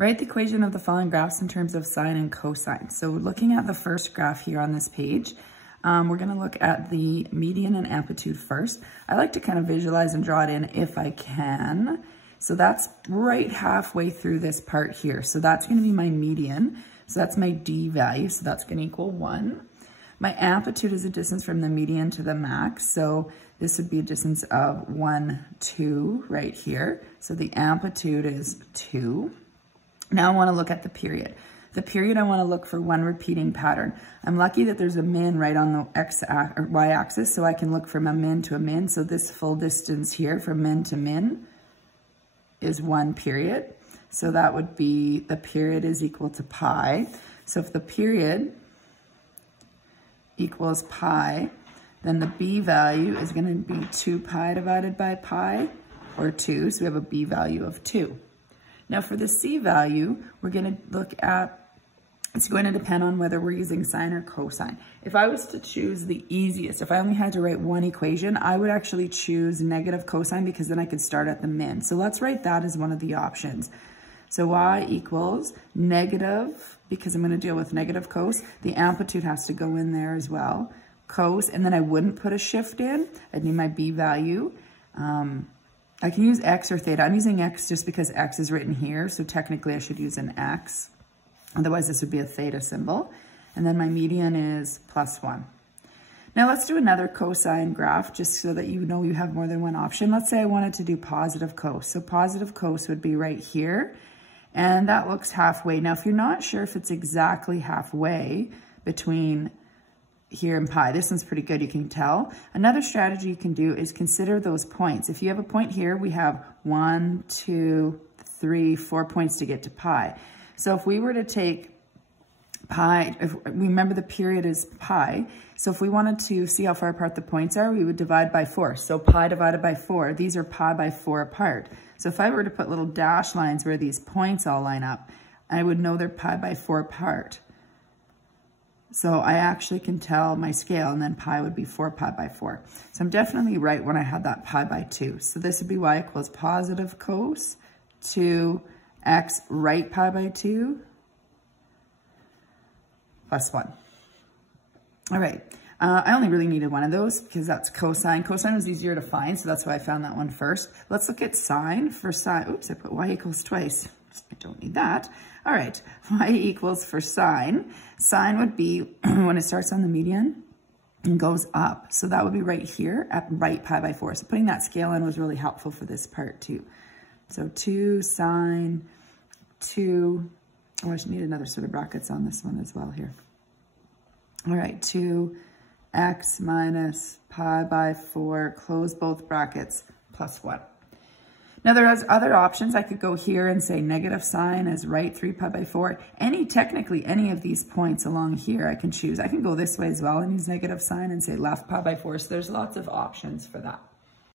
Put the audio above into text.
Write the equation of the following graphs in terms of sine and cosine. So looking at the first graph here on this page, we're going to look at the median and amplitude first. I like to kind of visualize and draw it in if I can. So that's right halfway through this part here. So that's going to be my median. So that's my D value. So that's going to equal 1. My amplitude is a distance from the median to the max. So this would be a distance of 1, 2 right here. So the amplitude is 2. Now I want to look at the period. The period, I want to look for one repeating pattern. I'm lucky that there's a min right on the x or y-axis, so I can look from a min to a min. So this full distance here from min to min is 1 period. So that would be, the period is equal to pi. So if the period equals pi, then the b value is going to be 2 pi divided by pi, or 2. So we have a b value of 2. Now for the C value, we're going to look at, it's going to depend on whether we're using sine or cosine. If I was to choose the easiest, if I only had to write one equation, I would actually choose negative cosine because then I could start at the min. So let's write that as one of the options. So y equals negative, because I'm going to deal with negative cos, the amplitude has to go in there as well, cos, and then I wouldn't put a shift in. I'd need my b value. I can use x or theta. I'm using x just because x is written here, so technically I should use an x. Otherwise, this would be a theta symbol. And then my median is +1. Now let's do another cosine graph, just so that you know you have more than one option. Let's say I wanted to do positive cos. So positive cos would be right here, and that looks halfway. Now, if you're not sure if it's exactly halfway between here and pi, this one's pretty good, you can tell. Another strategy you can do is consider those points. If you have a point here, we have 1, 2, 3, 4 points to get to pi. So if we were to take pi, if remember the period is pi, so if we wanted to see how far apart the points are, we would divide by 4. So pi divided by 4, these are pi by 4 apart. So if I were to put little dash lines where these points all line up, I would know they're pi by 4 apart. So I actually can tell my scale, and then pi would be 4 pi by 4. So I'm definitely right when I had that pi by 2. So this would be y equals positive cos to x right pi by 2 plus 1. All right. I only really needed one of those because that's cosine. Cosine was easier to find, so that's why I found that one first. Let's look at sine. For sine, oops, I put y equals twice. I don't need that. All right, y equals for sine. Sine would be when it starts on the median and goes up. So that would be right here at right pi by 4. So putting that scale in was really helpful for this part too. So 2 sine 2, oh, I should need another set of brackets on this one as well here. All right, 2x minus pi by 4, close both brackets, plus 1. Now there's other options. I could go here and say negative sine is right 3 pi by 4. Technically any of these points along here I can choose. I can go this way as well and use negative sine and say left pi by 4. So there's lots of options for that.